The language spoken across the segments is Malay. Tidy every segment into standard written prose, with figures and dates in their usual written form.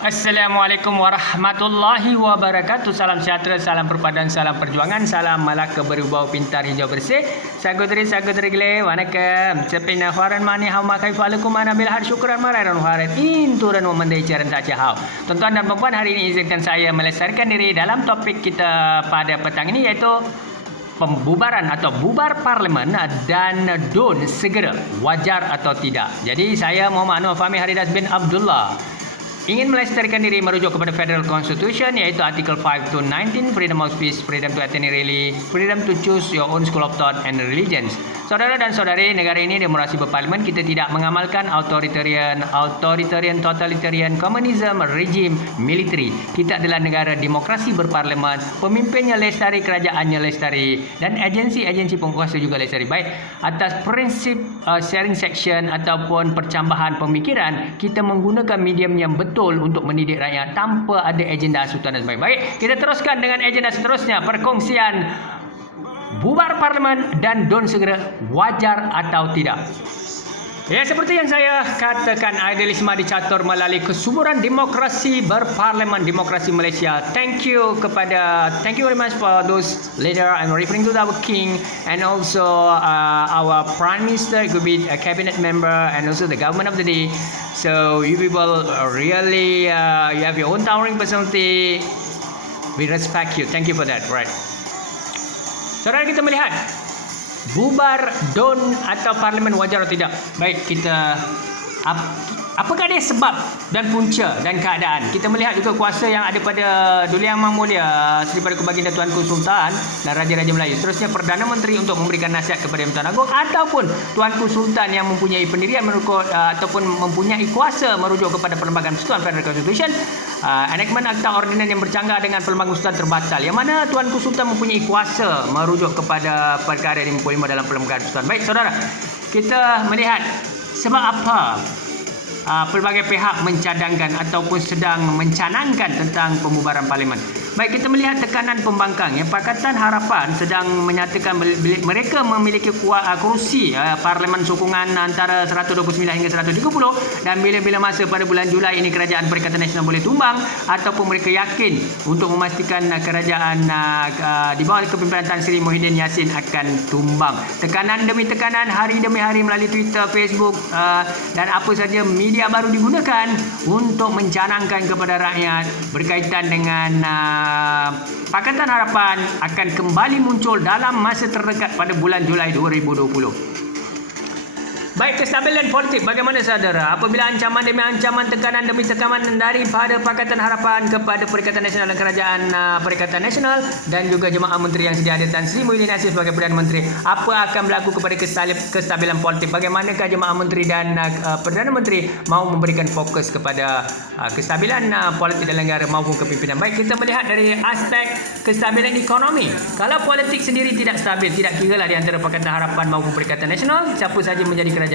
Assalamualaikum warahmatullahi wabarakatuh. Salam sejahtera, salam perpaduan, salam perjuangan, salam malaka berubah pintar hijau bersih. Sagodri gile, வணக்கம். Sepina huaran mani hau makai falukum ana bil har syukran mararan huaran inturan memandai caran tak hau. Tuan-tuan dan puan, hari ini izinkan saya melestarikan diri dalam topik kita pada petang ini, iaitu pembubaran atau bubar parlimen dan DUN segera, wajar atau tidak. Jadi saya Muhammad Anwar Fahmi Haridas bin Abdullah ingin melestarikan diri merujuk kepada Federal Constitution, iaitu Artikel 5 to 19, freedom of speech, freedom to attend rally, freedom to choose your own school of thought and religions. Saudara dan saudari, negara ini demokrasi berparlimen. Kita tidak mengamalkan authoritarian, totalitarian, komunisme, rejim militeri. Kita adalah negara demokrasi berparlimen. Pemimpinnya lestari, kerajaannya lestari, dan agensi-agensi penguasa juga lestari. Baik, atas prinsip sharing section ataupun percambahan pemikiran, kita menggunakan medium yang betul untuk mendidik rakyat tanpa ada agenda asutan dan sebagainya. Baik, kita teruskan dengan agenda seterusnya, perkongsian bubar parlimen dan DUN segera, wajar atau tidak. Ya, seperti yang saya katakan, idealisme dicatur melalui kesuburan demokrasi berparlimen, demokrasi Malaysia. Thank you very much for those leader. I'm referring to our king and also our prime minister, it could be a cabinet member, and also the government of the day. So you people really you have your own towering personality. We respect you. Thank you for that. Right. Saudara, kita melihat bubar DUN atau parlimen wajar atau tidak. Baik, kita apakah dia sebab dan punca dan keadaan? Kita melihat juga kuasa yang ada pada Duli Yang Maha Mulia Seri Paduka Baginda Tuanku Sultan dan Raja-Raja Melayu. Seterusnya Perdana Menteri untuk memberikan nasihat kepada Yang Tuan Agong, ataupun Tuanku Sultan yang mempunyai pendirian ataupun mempunyai kuasa merujuk kepada Perlembagaan Persekutuan Federal Constitution. Enactment Akta Ordinan yang bercanggah dengan Perlembagaan Persekutuan terbatal. Yang mana Tuanku Sultan mempunyai kuasa merujuk kepada perkara 55 dalam Perlembagaan Persekutuan. Baik, saudara, kita melihat sebab apa pelbagai pihak mencadangkan ataupun sedang mencanangkan tentang pembubaran parlimen. Baik, kita melihat tekanan pembangkang. Pakatan Harapan sedang menyatakan mereka memiliki kerusi parlimen sokongan antara 129 hingga 130, dan bila-bila masa pada bulan Julai ini kerajaan Perikatan Nasional boleh tumbang, ataupun mereka yakin untuk memastikan kerajaan di bawah kepimpinan Tan Sri Muhyiddin Yassin akan tumbang. Tekanan demi tekanan, hari demi hari melalui Twitter, Facebook dan apa saja media baru digunakan untuk mencanangkan kepada rakyat berkaitan dengan Pakatan Harapan akan kembali muncul dalam masa terdekat pada bulan Julai 2020. Baik, kestabilan politik bagaimana, saudara? Apabila ancaman demi ancaman, tekanan demi tekanan daripada Pakatan Harapan kepada Perikatan Nasional dan Kerajaan Perikatan Nasional dan juga Jemaah Menteri yang sedia ada Tan Sri Muhyiddin Yassin sebagai Perdana Menteri, apa akan berlaku kepada kestabilan politik? Bagaimanakah Jemaah Menteri dan Perdana Menteri mahu memberikan fokus kepada kestabilan politik dalam negara maupun kepimpinan? Baik, kita melihat dari aspek kestabilan ekonomi. Kalau politik sendiri tidak stabil, tidak kiralah di antara Pakatan Harapan maupun Perikatan Nasional siapa saja menjadi kerajaan.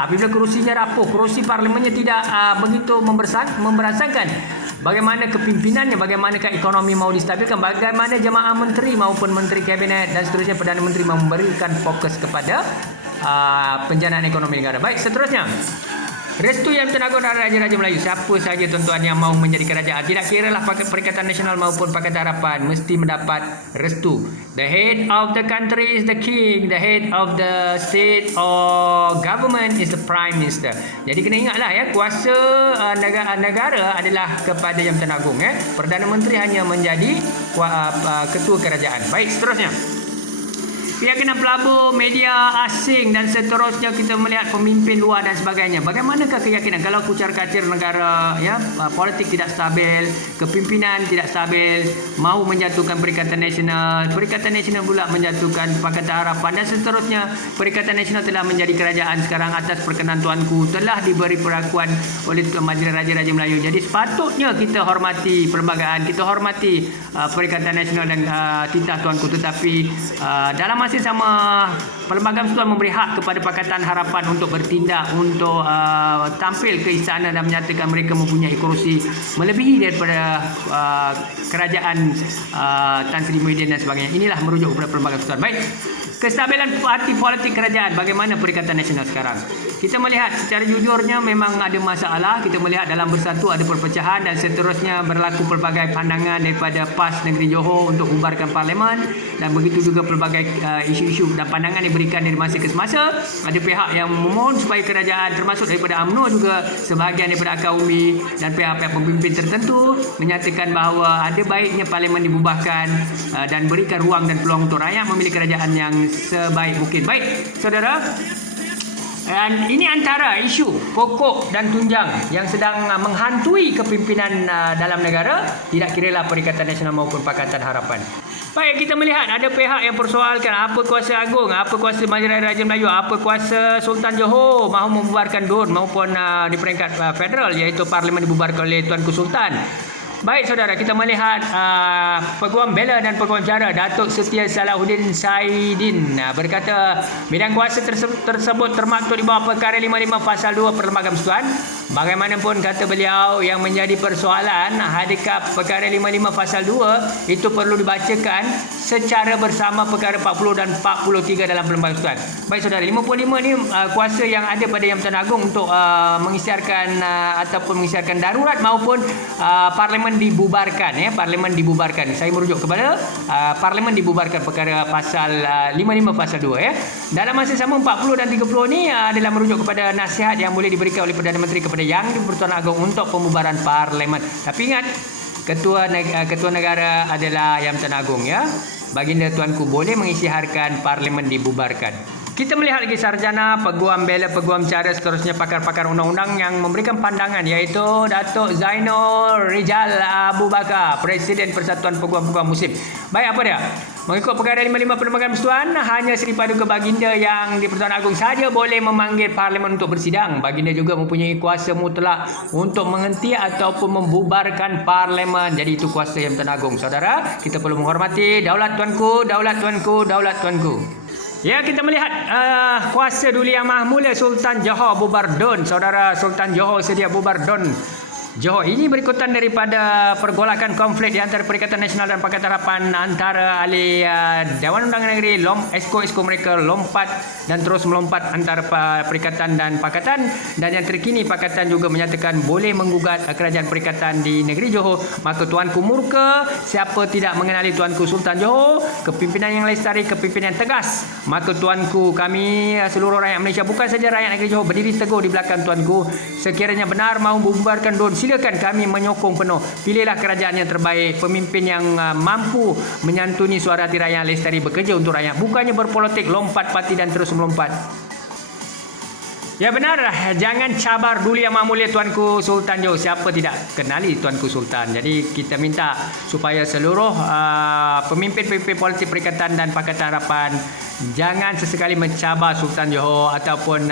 Apabila kerusinya rapuh, kerusi parlimennya tidak begitu memberasakan, bagaimana kepimpinannya, bagaimanakah ekonomi mau distabilkan, bagaimana jemaah menteri maupun menteri kabinet dan seterusnya Perdana Menteri mau memberikan fokus kepada penjanaan ekonomi negara. Baik, seterusnya restu Yang Tuan Agong dan Raja-Raja Melayu. Siapa saja tuan-tuan yang mahu menjadi kerajaan, tidak kiralah Perikatan Nasional maupun Pakatan Harapan, mesti mendapat restu. The head of the country is the king, the head of the state or government is the prime minister. Jadi kena ingatlah kuasa negara adalah kepada Yang Tuan Agong. Perdana Menteri hanya menjadi ketua kerajaan. Baik, seterusnya keyakinan pelabur, media asing dan seterusnya, kita melihat pemimpin luar dan sebagainya. Bagaimanakah keyakinan kalau kucar-kacir negara, politik tidak stabil, kepimpinan tidak stabil, mahu menjatuhkan Perikatan Nasional pula menjatuhkan Pakatan Harapan dan seterusnya. Perikatan Nasional telah menjadi kerajaan sekarang atas perkenan tuanku, telah diberi perakuan oleh Majlis Raja-Raja Melayu. Jadi sepatutnya kita hormati perlembagaan, kita hormati Perikatan Nasional dan titah tuanku, tetapi dalam masa sama Perlembagaan Persekutuan memberi hak kepada Pakatan Harapan untuk bertindak, untuk tampil ke istana dan menyatakan mereka mempunyai kerusi melebihi daripada kerajaan Tan Sri Muhyiddin dan sebagainya. Inilah merujuk kepada Perlembagaan Persekutuan. Baik, kestabilan parti politik kerajaan, bagaimana Perikatan Nasional sekarang? kita melihat secara jujurnya memang ada masalah. Kita melihat dalam Bersatu ada perpecahan dan seterusnya berlaku pelbagai pandangan daripada PAS Negeri Johor untuk bubarkan parlimen, dan begitu juga pelbagai isu-isu dan pandangan diberikan dari masa ke semasa. Ada pihak yang memohon supaya kerajaan, termasuk daripada UMNO juga, sebahagian daripada akar umbi dan pihak-pihak pemimpin tertentu menyatakan bahawa ada baiknya parlimen dibubarkan dan berikan ruang dan peluang untuk rakyat memilih kerajaan yang sebaik mungkin. Baik, saudara, dan ini antara isu pokok dan tunjang yang sedang menghantui kepimpinan dalam negara, tidak kiralah Perikatan Nasional maupun Pakatan Harapan. Baik, kita melihat ada pihak yang persoalkan apa kuasa agung, apa kuasa Majlis Raja Melayu, apa kuasa Sultan Johor mahu membubarkan DUN maupun di peringkat federal, iaitu parlimen dibubarkan oleh Tuanku Sultan. Baik saudara, kita melihat Peguam Bela dan Peguam Jara Datuk Setia Salahuddin Saidin berkata bidang kuasa tersebut termaktub di bawah Perkara 55 Fasal 2 Perlembagaan Persekutuan. Bagaimanapun kata beliau, yang menjadi persoalan adakah Perkara 55 Fasal 2 itu perlu dibacakan secara bersama Perkara 40 dan 43 dalam Perlembagaan Persekutuan. Baik saudara, 55 ni kuasa yang ada pada Yang Bertuan Agong untuk mengisytiharkan ataupun mengisytiharkan darurat maupun parlimen dibubarkan, parlimen dibubarkan. Saya merujuk kepada parlimen dibubarkan perkara pasal 55 Fasal 2 Dalam masa sama 40 dan 30 ni adalah merujuk kepada nasihat yang boleh diberikan oleh Perdana Menteri kepada Yang di-Pertuan Agong untuk pembubaran parlimen. Tapi ingat, ketua negara adalah Yang Bertuan Agong, ya. Baginda Tuanku boleh mengisytiharkan parlimen dibubarkan. Kita melihat lagi sarjana, Peguam Bela, Peguam Cara, seterusnya pakar-pakar undang-undang yang memberikan pandangan, iaitu Datuk Zainul Rijal Abu Bakar, Presiden Persatuan Peguam-Peguam Muslim. Baik, apa dia? Mengikut Perkara 55 Perlembagaan Persekutuan, hanya Seri Paduka Baginda Yang di-Pertuan Agong saja boleh memanggil parlimen untuk bersidang. Baginda juga mempunyai kuasa mutlak untuk menghenti ataupun membubarkan parlimen. Jadi itu kuasa Yang di-Pertuan Agong. Saudara, kita perlu menghormati daulat tuanku, daulat tuanku, daulat tuanku. Ya, kita melihat kuasa Duli Yang Maha Mulia Sultan Johor bubar DUN. Saudara, Sultan Johor sedia bubar DUN Johor. Ini berikutan daripada pergolakan konflik di antara Perikatan Nasional dan Pakatan Harapan antara ahli Dewan Undangan Negeri, esko-esko mereka lompat dan terus melompat antara Perikatan dan Pakatan, dan yang terkini Pakatan juga menyatakan boleh menggugat kerajaan Perikatan di negeri Johor. Maka tuanku murka, siapa tidak mengenali tuanku Sultan Johor, kepimpinan yang lestari, kepimpinan tegas, maka tuanku, kami seluruh rakyat Malaysia, bukan saja rakyat negeri Johor, berdiri teguh di belakang tuanku. Sekiranya benar mahu membubarkan DUN, silakan, kami menyokong penuh. Pilihlah kerajaan yang terbaik, pemimpin yang mampu menyantuni suara hati rakyat, lestari, bekerja untuk rakyat, bukannya berpolitik, lompat parti dan terus melompat. Ya benar, jangan cabar Duli Yang Maha Mulia Tuanku Sultan Johor. Siapa tidak kenali Tuanku Sultan? Jadi kita minta supaya seluruh pemimpin-pemimpin politik Perikatan dan Pakatan Harapan jangan sesekali mencabar Sultan Johor, ataupun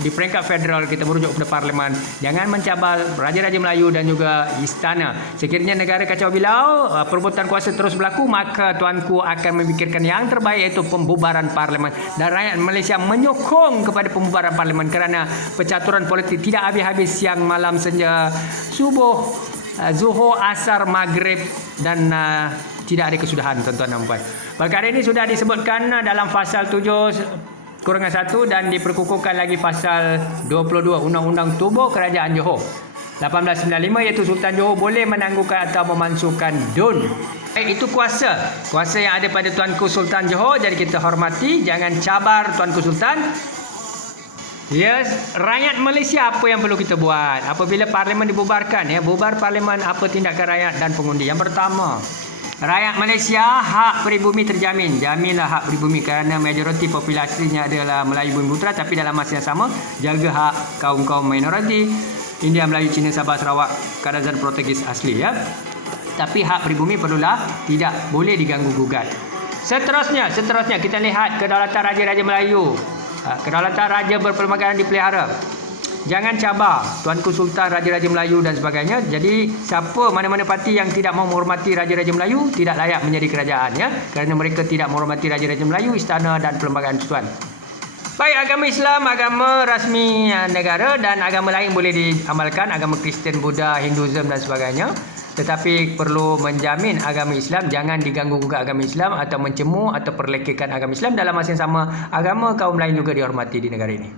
di peringkat federal kita merujuk kepada parlimen, jangan mencabar Raja-Raja Melayu dan juga istana. Sekiranya negara kacau bilau, perebutan kuasa terus berlaku, maka tuanku akan memikirkan yang terbaik, iaitu pembubaran parlimen, dan rakyat Malaysia menyokong kepada pembubaran parlimen, kerana percaturan politik tidak habis-habis siang, malam, senja, subuh, zuhur, asar, maghrib, dan tidak ada kesudahan, tuan-tuan dan puan. Perkara ini sudah disebutkan dalam Fasal 7-1 dan diperkukuhkan lagi Fasal 22 Undang-Undang Tubuh Kerajaan Johor 1895, iaitu Sultan Johor boleh menangguhkan atau memansuhkan DUN. Itu kuasa yang ada pada Tuanku Sultan Johor. Jadi kita hormati, jangan cabar Tuanku Sultan. Yes, rakyat Malaysia apa yang perlu kita buat apabila parlimen dibubarkan, ya, bubar parlimen, apa tindakan rakyat dan pengundi? Yang pertama, rakyat Malaysia hak peribumi terjamin. Jaminlah hak peribumi, kerana majoriti populasinya adalah Melayu Bumi Putra, tapi dalam masa yang sama jaga hak kaum-kaum minoriti India, Melayu, Cina, Sabah, Sarawak, Kadazan, Portugis asli, ya. Tapi hak peribumi perlulah tidak boleh diganggu gugat. Seterusnya kita lihat kedaulatan Raja-Raja Melayu. Kedaulatan raja berperlembagaan dipelihara. Jangan cabar Tuanku Sultan, Raja-Raja Melayu dan sebagainya. Jadi siapa, mana-mana parti yang tidak mahu menghormati Raja-Raja Melayu tidak layak menjadi kerajaan, ya, kerana mereka tidak menghormati Raja-Raja Melayu, istana dan perlembagaan persekutuan. Baik, agama Islam agama rasmi negara, dan agama lain boleh diamalkan, agama Kristian, Buddha, Hinduism dan sebagainya. Tetapi perlu menjamin agama Islam jangan diganggu gugat agama Islam, atau mencemooh atau perlekehkan agama Islam. Dalam masa yang sama, agama kaum lain juga dihormati di negara ini.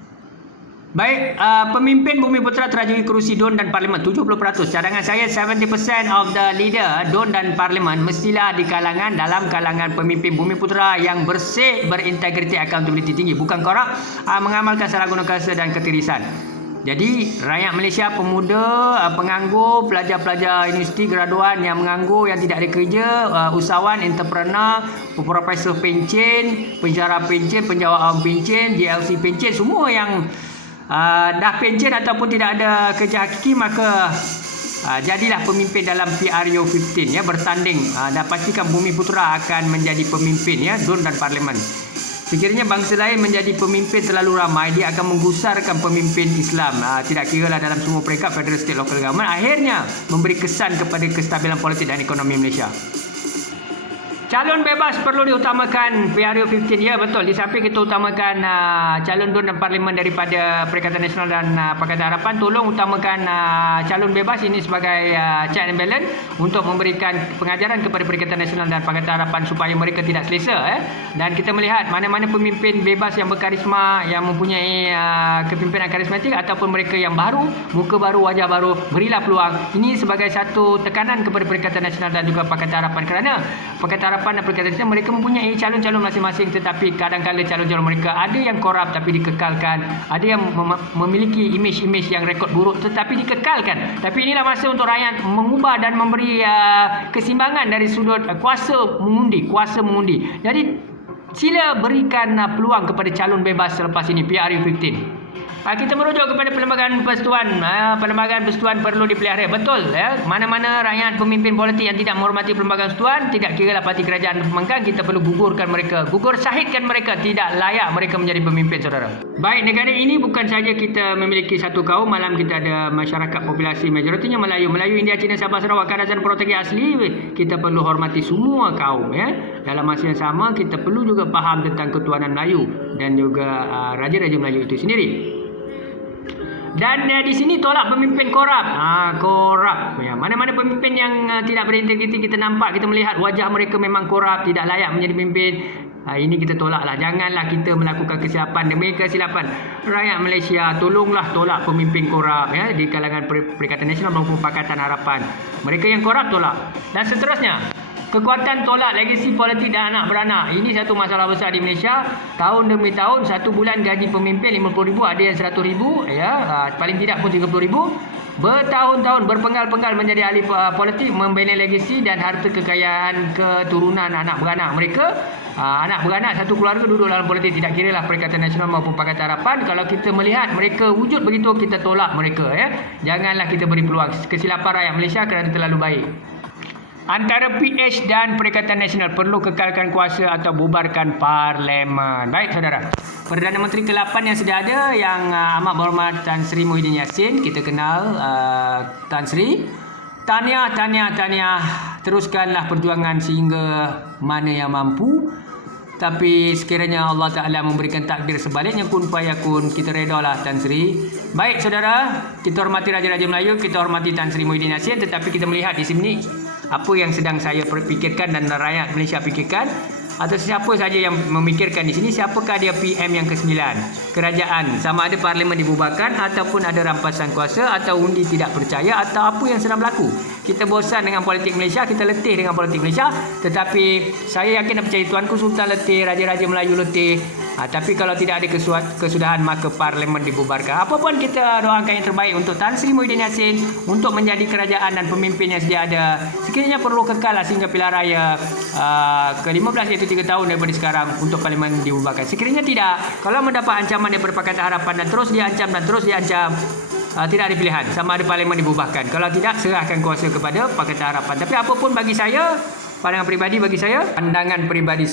Baik, pemimpin Bumiputera terajui kerusi DUN dan Parlimen 70%. Cadangan saya 70% of the leader DUN dan Parlimen mestilah di dalam kalangan pemimpin Bumiputera yang bersih, berintegriti, accountability tinggi, bukan korup, mengamalkan salah guna kuasa dan ketirisan. Jadi rakyat Malaysia, pemuda, penganggur, pelajar-pelajar universiti, graduan yang menganggur, yang tidak ada kerja, usahawan, entrepreneur, profesor pencen, penjara pencen, penjawat awam pencen, GLC pencen, semua yang dah pencen ataupun tidak ada kerja hakiki, maka jadilah pemimpin dalam PRU 15 ya, bertanding dan pastikan Bumiputera akan menjadi pemimpin ya DUN dan Parlimen. Sekiranya bangsa lain menjadi pemimpin terlalu ramai, dia akan menggusarkan pemimpin Islam, tidak kira lah dalam semua peringkat federal, state, local government, akhirnya memberi kesan kepada kestabilan politik dan ekonomi Malaysia. Calon bebas perlu diutamakan PRU 15 ya, betul. Di samping kita utamakan calon DUN dan Parlimen daripada Perikatan Nasional dan Pakatan Harapan, tolong utamakan calon bebas ini sebagai check and balance untuk memberikan pengajaran kepada Perikatan Nasional dan Pakatan Harapan supaya mereka tidak selesa Dan kita melihat mana-mana pemimpin bebas yang berkarisma, yang mempunyai kepimpinan karismatik ataupun mereka yang baru, muka baru, wajah baru, berilah peluang. Ini sebagai satu tekanan kepada Perikatan Nasional dan juga Pakatan Harapan, kerana Pakatan Harapan dan Perikatan Nasional mereka mempunyai calon-calon masing-masing, tetapi kadang-kadang calon-calon mereka ada yang korup tapi dikekalkan, ada yang memiliki imej-imej yang rekod buruk tetapi dikekalkan. Tapi inilah masa untuk rakyat mengubah dan memberi keseimbangan dari sudut kuasa mengundi. Jadi sila berikan peluang kepada calon bebas selepas ini PRU 15. Kita merujuk kepada Perlembagaan Persekutuan. Perlembagaan Persekutuan perlu dipelihara. Betul ya. Mana-mana rakyat pemimpin politik yang tidak menghormati Perlembagaan Persekutuan, tidak kira lah parti kerajaan pembangkang, kita perlu gugurkan mereka. Gugur sahidkan mereka. Tidak layak mereka menjadi pemimpin, saudara. Baik, negara ini bukan saja kita memiliki satu kaum, malam kita ada masyarakat populasi majoritinya Melayu. Melayu, India, Cina, Sabah, Sarawak, Kadazan, Portugis asli. Kita perlu hormati semua kaum ya. Dalam masa yang sama, kita perlu juga faham tentang ketuhanan Melayu dan juga raja-raja Melayu itu sendiri. Dan di sini tolak pemimpin korup. Korup. Ya, mana-mana pemimpin yang tidak berintegriti, kita nampak, kita melihat wajah mereka memang korup, tidak layak menjadi pemimpin. Ini kita tolaklah. Janganlah kita melakukan kesilapan demi kesilapan rakyat Malaysia. Tolonglah tolak pemimpin korup ya, di kalangan Perikatan Nasional maupun Pakatan Harapan. Mereka yang korup tolak. Dan seterusnya, kekuatan tolak legasi politik dan anak beranak. Ini satu masalah besar di Malaysia. Tahun demi tahun, satu bulan gaji pemimpin RM50,000, ada yang RM100,000 ya, paling tidak pun RM30,000. Bertahun-tahun berpenggal-penggal menjadi ahli politik, membina legasi dan harta kekayaan keturunan anak beranak mereka. Anak beranak satu keluarga duduk dalam politik, tidak kira lah Perikatan Nasional maupun Pakatan Harapan. Kalau kita melihat mereka wujud begitu, kita tolak mereka ya. Janganlah kita beri peluang kesilapan rakyat Malaysia kerana terlalu baik. Antara PH dan Perikatan Nasional perlu kekalkan kuasa atau bubarkan Parlimen. Baik, saudara. Perdana Menteri ke-8 yang sudah ada, yang amat berhormat Tan Sri Muhyiddin Yassin. Kita kenal Tan Sri. Tahniah. Teruskanlah perjuangan sehingga mana yang mampu. Tapi sekiranya Allah Ta'ala memberikan takdir sebaliknya, kun fayakun, kita redalah Tan Sri. Baik, saudara. Kita hormati Raja-Raja Melayu, kita hormati Tan Sri Muhyiddin Yassin. Tetapi kita melihat di sini apa yang sedang saya fikirkan dan rakyat Malaysia fikirkan, atau siapa saja yang memikirkan di sini, siapakah dia PM yang ke-9 kerajaan, sama ada Parlimen dibubarkan ataupun ada rampasan kuasa atau undi tidak percaya atau apa yang sedang berlaku. Kita bosan dengan politik Malaysia, kita letih dengan politik Malaysia, tetapi saya yakin dan percaya Tuanku Sultan letih, Raja-Raja Melayu letih. Tapi kalau tidak ada kesudahan, maka Parlimen dibubarkan. Apapun, kita doakan yang terbaik untuk Tan Sri Muhyiddin Yassin untuk menjadi kerajaan dan pemimpin yang sedia ada. Sekiranya perlu kekal sehingga pilihan raya ke-15, iaitu 3 tahun daripada sekarang, untuk Parlimen dibubarkan. Sekiranya tidak, kalau mendapat ancaman daripada Pakatan Harapan dan terus diancam, tidak ada pilihan, sama ada Parlimen dibubarkan. Kalau tidak, serahkan kuasa kepada Pakatan Harapan. Tapi apapun, bagi saya, pandangan peribadi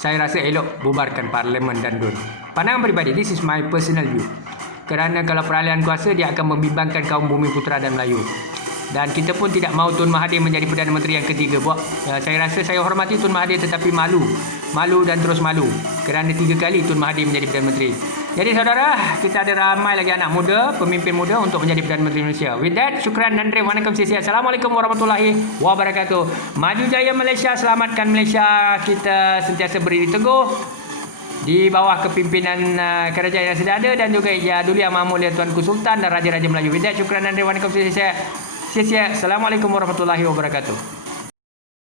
saya rasa elok bubarkan Parlimen dan DUN. Pandangan peribadi, this is my personal view. Kerana kalau peralihan kuasa, dia akan membimbangkan kaum Bumiputera dan Melayu. Dan kita pun tidak mahu Tun Mahathir menjadi Perdana Menteri yang ketiga. Saya rasa saya hormati Tun Mahathir, tetapi malu dan terus malu kerana 3 kali Tun Mahathir menjadi Perdana Menteri. Jadi saudara, kita ada ramai lagi anak muda, pemimpin muda untuk menjadi Perdana Menteri Malaysia. With that, syukran dan terima kasih. Assalamualaikum warahmatullahi wabarakatuh. Maju jaya Malaysia, selamatkan Malaysia. Kita sentiasa berdiri teguh. di bawah kepimpinan kerajaan yang sudah ada dan juga Ya Duli Yang Maha Mulia Tuanku Sultan dan Raja-Raja Melayu. Syukran dan terima kasih. Assalamualaikum warahmatullahi wabarakatuh.